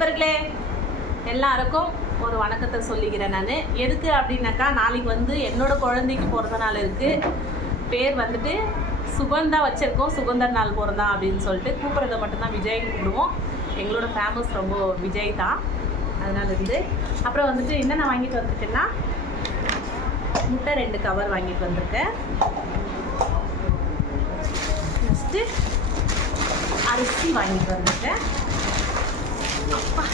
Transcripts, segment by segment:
நண்பர்களே எல்லாருக்கும் ஒரு வணக்கத்தை சொல்லிக்கிறேன். நான் எதுக்கு அப்படின்னாக்கா, நாளைக்கு வந்து என்னோட குழந்தைக்கு பிறந்த நாள் இருக்குது. பேர் வந்துட்டு சுகந்தா வச்சுருக்கோம். சுகந்தர் நாள் பிறந்தா அப்படின்னு சொல்லிட்டு கூப்பிட்றத மட்டும்தான் விஜய்னு கூப்பிடுவோம். எங்களோட ஃபேமஸ் ரொம்ப விஜய் தான். அதனால இருந்து அப்புறம் வந்துட்டு என்னென்ன வாங்கிட்டு வந்திருக்கேன்னா, முட்டை 2 கவர் வாங்கிட்டு வந்திருக்கேன். நெக்ஸ்ட்டு அரிசி வாங்கிட்டு வந்திருக்கேன். அப்பா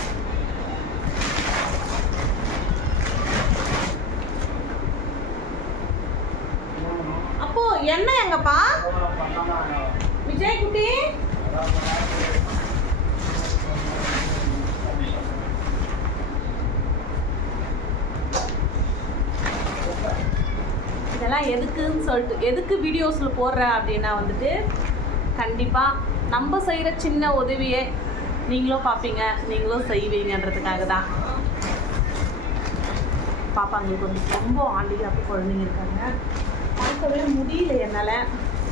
அப்போ என்ன எங்கப்பா விஜய் குட்டி? இதெல்லாம் எதுக்குன்னு சொல்லிட்டு எதுக்கு வீடியோஸில் போடுறேன் அப்படின்னா வந்துட்டு, கண்டிப்பாக நம்ம செய்கிற சின்ன உதவியை நீங்களும் பார்ப்பீங்க, நீங்களும் செய்வீங்கன்றதுக்காக தான். பாப்பாங்களுக்கு வந்து ரொம்ப ஆண்டியாக குழந்தைங்க இருக்காங்க, பார்க்கவே முடியல என்னால்.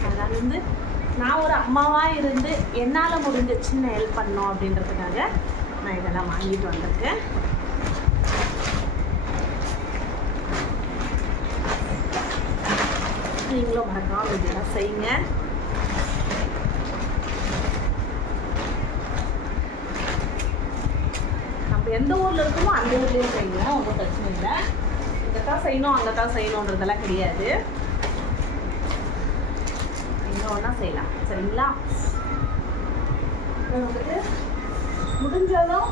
அதனால் வந்து நான் ஒரு அம்மாவாக இருந்து என்னால் முடிஞ்ச சின்ன ஹெல்ப் பண்ணோம் அப்படின்றதுக்காக நான் இதெல்லாம் வாங்கிட்டு வந்திருக்கேன். நீங்களும் மறக்காம இதெல்லாம் செய்யுங்க. நம்ம எந்த ஊரில் இருக்கோமோ அந்த ஊர்லேயே செய்யுங்க, ஒன்றும் பிரச்சனை இல்லை. இங்கே தான் செய்யணும் அங்கே தான் செய்யணுன்றதெல்லாம் கிடையாது. எங்கே ஒன்றா செய்யலாம், சரிங்களா? வந்துட்டு முடிஞ்சாலும்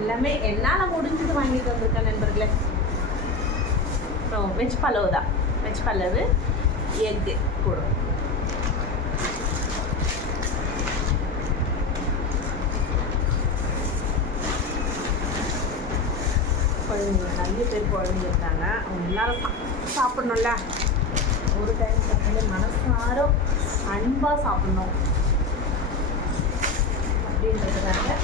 எல்லாமே என்னால் முடிஞ்சது வாங்கிட்டு வந்திருக்கேன் நண்பர்களே. அப்புறம் வெஜ் பலவு தான், வெஜ் பலவு எக்கு போடும். குழந்தைங்க நிறைய பேர் குழந்தைங்க இருக்காங்க, அவங்க எல்லாரும் சாப்பிட்ணும்ல. ஒரு டைம் சாப்பிட்டு மனசார அன்பாக சாப்பிட்ணும் அப்படின்றதுக்காக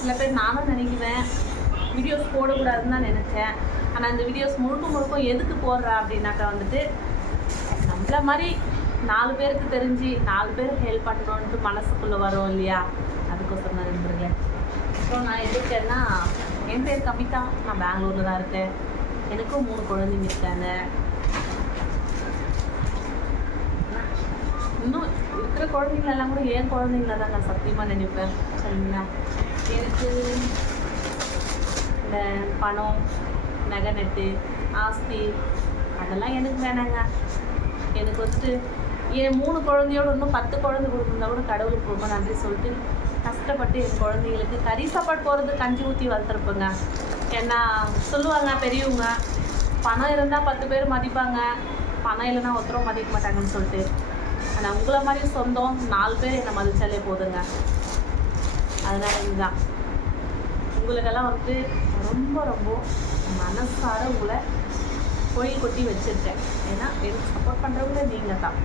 சில பேர் நானும் நினைக்குவேன் வீடியோஸ் போடக்கூடாதுன்னு தான் நினச்சேன். ஆனால் இந்த வீடியோஸ் முழுக்க எதுக்கு போடுறேன் அப்படின்னாக்கா வந்துட்டு, நம்மள மாதிரி 4 பேருக்கு தெரிஞ்சு 4 பேருக்கு ஹெல்ப் பண்ணணுன்ட்டு மனசுக்குள்ளே வரும் இல்லையா, அதுக்கோசரம் தான் இருந்துருங்க. ஸோ நான் எதுக்கேன்னா, என் பேர் கவிதா, நான் பெங்களூரில் தான் இருக்கேன். எனக்கும் 3 குழந்தைங்க இருக்காங்க. இன்னும் இருக்கிற குழந்தைங்களெல்லாம் கூட என் குழந்தைங்கள தான் நான் சத்தியமாக நினைப்பேன், சரிங்களா? எனக்கு இந்த பணம், நகை நட்டு, ஆஸ்தி அதெல்லாம் எனக்கு வேணாங்க. எனக்கு வந்துட்டு என் 3 குழந்தையோடு இன்னும் 10 குழந்தை கொடுத்துருந்தா கூட கடவுளுக்கு ரொம்ப நன்றி சொல்லிட்டு கஷ்டப்பட்டு என் குழந்தைங்களுக்கு கறி சாப்பாடு போகிறது கஞ்சி ஊற்றி வளர்த்துருப்பேங்க. ஏன்னா சொல்லுவாங்க பெரியவங்க, பணம் இருந்தால் 10 பேர் மதிப்பாங்க, பணம் இல்லைன்னா ஒருத்தரும் மதிக்க மாட்டாங்கன்னு சொல்லிட்டு. ஆனால் உங்களை மாதிரி சொந்தம் 4 பேர் என்னை மதித்தாலே போதுங்க. அதனால இதுதான் உங்களுக்கெல்லாம் வந்து ரொம்ப மனசார உங்களை கோயில் கொட்டி வச்சுருக்கேன். ஏன்னா எனக்கு சப்போர்ட் பண்ணுறவங்கள நீங்கள் தான்.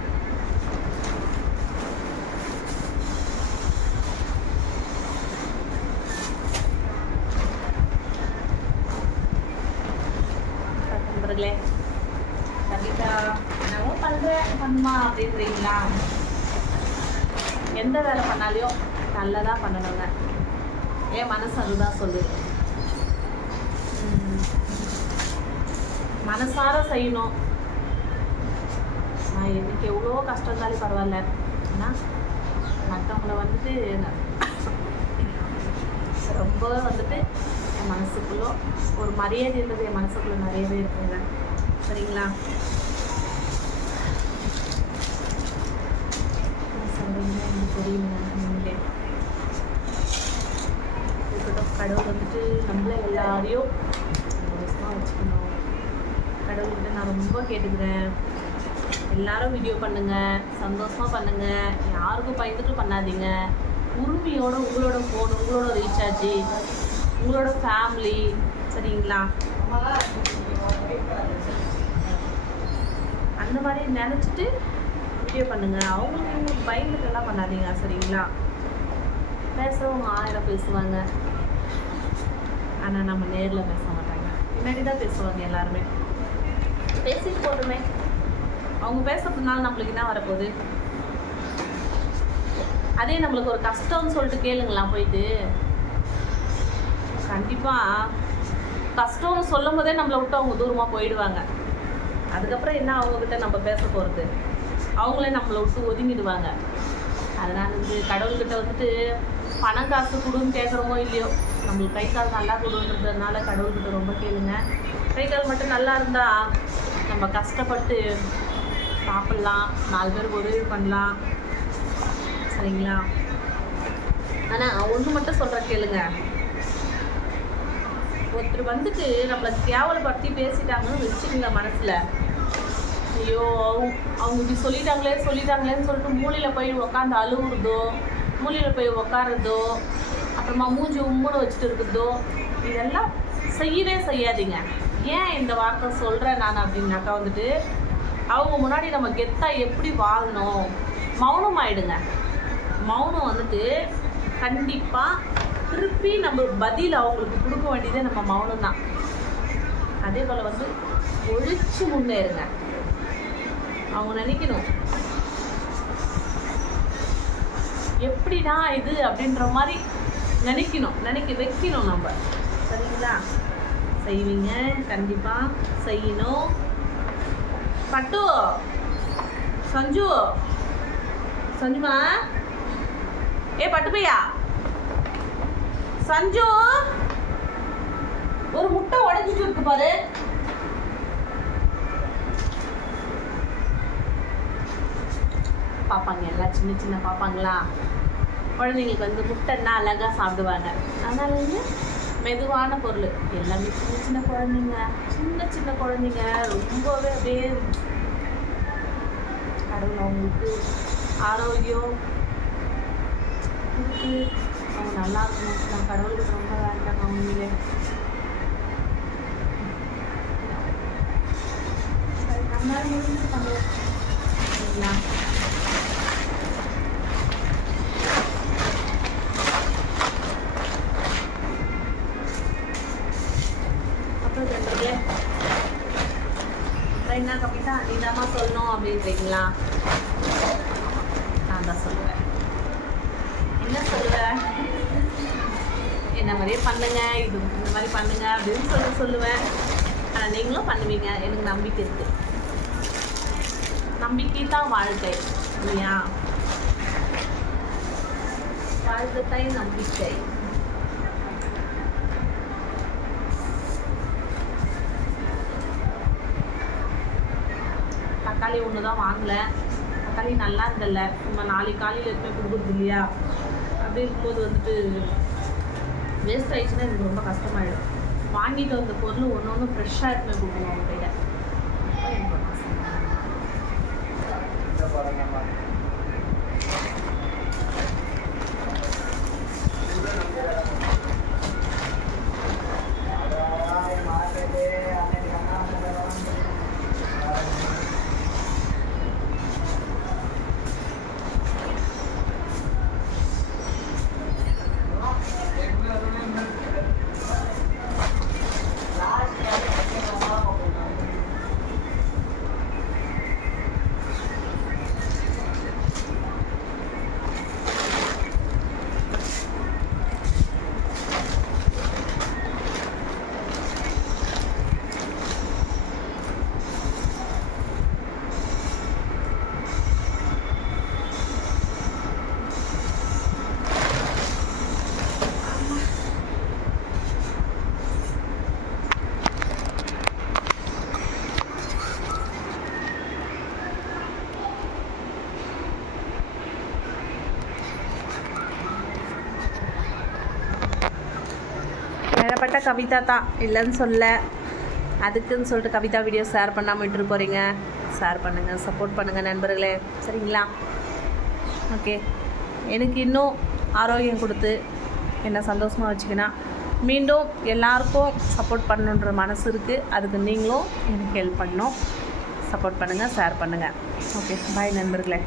நண்பர்களே, கவிதா என்னவோ பண்ணுறேன் பண்ணுமா அப்படின்றீங்களா? எந்த வேலை பண்ணாலையும் நல்லதாக பண்ணணுங்க. என் மனசு அதுதான் சொல்லு. மனசார செய்யணும். நான் எனக்கு எவ்வளோ கஷ்டம் இருந்தாலும் பரவாயில்ல, ஆனால் மற்றவங்கள வந்துட்டு ரொம்ப வந்துட்டு என் மனசுக்குள்ளே ஒரு மரியாதைன்றது என் மனசுக்குள்ளே நிறையவே இருக்குங்க, சரிங்களா? சொல்கிறீங்க எனக்கு தெரியுங்க. நீங்களே கடவுள் வந்துட்டு நம்மள எல்லாரையும் சந்தோஷமாக வச்சுக்கணும். கடவுள்கிட்ட நான் ரொம்ப கேட்டுக்கிறேன், எல்லாரும் வீடியோ பண்ணுங்கள், சந்தோஷமாக பண்ணுங்கள், யாருக்கும் பயந்துட்டு பண்ணாதீங்க. உரிமையோட உங்களோட ஃபோன், உங்களோட ரீசார்ஜ், உங்களோட ஃபேமிலி, சரிங்களா? அந்த மாதிரி நினச்சிட்டு இப்படியே பண்ணுங்கள், அவங்களுக்கு பயந்துட்டெல்லாம் பண்ணாதீங்க சரிங்களா. பேசுகிறவங்க 1000 பேசுவாங்க, ஆனால் நம்ம நேரில் பேச மாட்டாங்க, பின்னாடி தான் பேசுவாங்க. எல்லாருமே பேசிட்டு போட்டுமே, அவங்க பேசுறதுனால நம்மளுக்கு என்ன வரப்போகுது? அதே நம்மளுக்கு ஒரு கஷ்டம்னு சொல்லிட்டு கேளுங்களா போயிட்டு. கண்டிப்பாக கஷ்டம்னு சொல்லும் போதே நம்மளை விட்டு அவங்க தூரமாக போயிடுவாங்க. அதுக்கப்புறம் என்ன அவங்கக்கிட்ட நம்ம பேச போகிறது? அவங்களே நம்மளை விட்டு ஒதுங்கிடுவாங்க. அதனால் கடவுள்கிட்ட வந்துட்டு பணம் காசு கொடுன்னு கேட்குறோமோ இல்லையோ, நம்மளுக்கு கை கால் நல்லா கொடுன்றதுனால கடவுள்கிட்ட ரொம்ப கேளுங்க. கை கால் மட்டும் நல்லா இருந்தால் நம்ம கஷ்டப்பட்டு சாப்பிட்லாம், 4 பேருக்கு உதவி பண்ணலாம் சரிங்களா. ஆனால் ஒன்று மட்டும் சொல்கிறேன் கேளுங்க, ஒருத்தர் வந்துட்டு நம்மளை கேவலப்படுத்தி பேசிட்டாங்கன்னு வச்சுக்கோங்க மனசில், ஐயோ அவங்க இப்படி சொல்லிட்டாங்களேன்னு சொல்லிட்டு மூலையில் போய் உட்காந்து அழுகுறதோ, மூலையில் போய் உட்காருறதோ, அப்புறமா மூஞ்சி உம்முன்னு வச்சுட்டு இருக்கிறதோ, இதெல்லாம் செய்யவே செய்யாதீங்க. ஏன் இந்த வார்த்தை சொல்கிறேன் நான் அப்படின்னாக்கா வந்துட்டு, அவங்க முன்னாடி நம்ம கெத்தாக எப்படி வாழணும், மௌனம் ஆகிடுங்க. மௌனம் வந்துட்டு கண்டிப்பாக திருப்பி நம்ம பதில் அவங்களுக்கு கொடுக்க வேண்டியதே நம்ம மௌனம் தான். அதே போல் வந்து ஒழிச்சு முன்னேறுங்க. அவங்க நினைக்கணும் எப்படிடா இது அப்படின்ற மாதிரி நினைக்க வைக்கணும் நம்ம சரிங்களா. செய்வீங்க, கண்டிப்பாக செய்யணும். பட்டு சஞ்சுமா பட்டு பையா சஞ்சு, ஒரு முட்டை உடைஞ்சிட்டு இருக்கு பாரு. பாப்பாங்க எல்லாம் சின்ன பாப்பாங்களா, குழந்தைங்களுக்கு வந்து முட்டைன்னா அழகாக சாப்பிடுவாங்க. அதனால மெதுவான பொருள் எல்லாமே சின்ன குழந்தைங்க ரொம்பவே அப்படியே கடவுள் அவங்களுக்கு ஆரோக்கியம் கொடுத்து அவங்க நல்லா இருக்கணும். நான் கடவுளுக்கு ரொம்ப வேண்டாம் அவங்களே. சரி, நம்மளால முடிஞ்சு பண்ணுவோம் சரிங்களா. என்ன கவிதா நீதாம்மா சொல்லணும் அப்படின்றீங்களா? நான் தான் சொல்லுவேன். என்ன சொல்லுவேன்? என்ன மாதிரியே பண்ணுங்க, இது இந்த மாதிரி பண்ணுங்க அப்படின்னு சொல்லுவேன். ஆனால் நீங்களும் பண்ணுவீங்க, எனக்கு நம்பிக்கை இருக்கு. நம்பிக்கை தான் வாழ்க்கை இல்லையா? வாழ்க்கை நம்பிக்கை. தக்காளி ஒன்று தான் வாங்கலை, தக்காளி நல்லா இருந்தல, நம்ம நாளைக்கு காலையில் எடுத்து கொடுக்குறது இல்லையா. அப்படி இருக்கும்போது வந்துட்டு வேஸ்ட் ஆகிடுச்சுன்னா எனக்கு ரொம்ப கஷ்டமாயிடும். வாங்கிட்டு வந்த பொருள் ஒன்று ஃப்ரெஷ்ஷாக எடுத்துமே கொடுக்கணும் அவங்ககிட்ட. ஏகப்பட்ட கவிதா தான் இல்லைன்னு சொல்ல, அதுக்குன்னு சொல்லிட்டு கவிதா வீடியோ ஷேர் பண்ணாமல் விட்டுட்டு போகிறீங்க. ஷேர் பண்ணுங்கள், சப்போர்ட் பண்ணுங்கள் நண்பர்களே சரிங்களா. ஓகே, எனக்கு இன்னும் ஆரோக்கியம் கொடுத்து என்னை சந்தோஷமாக வச்சுக்கினா மீண்டும் எல்லாருக்கும் சப்போர்ட் பண்ணணுன்ற மனசு இருக்குது. அதுக்கு நீங்களும் எனக்கு ஹெல்ப் பண்ணணும் சப்போர்ட் பண்ணுங்கள், ஷேர் பண்ணுங்கள். ஓகே, பாய் நண்பர்களே.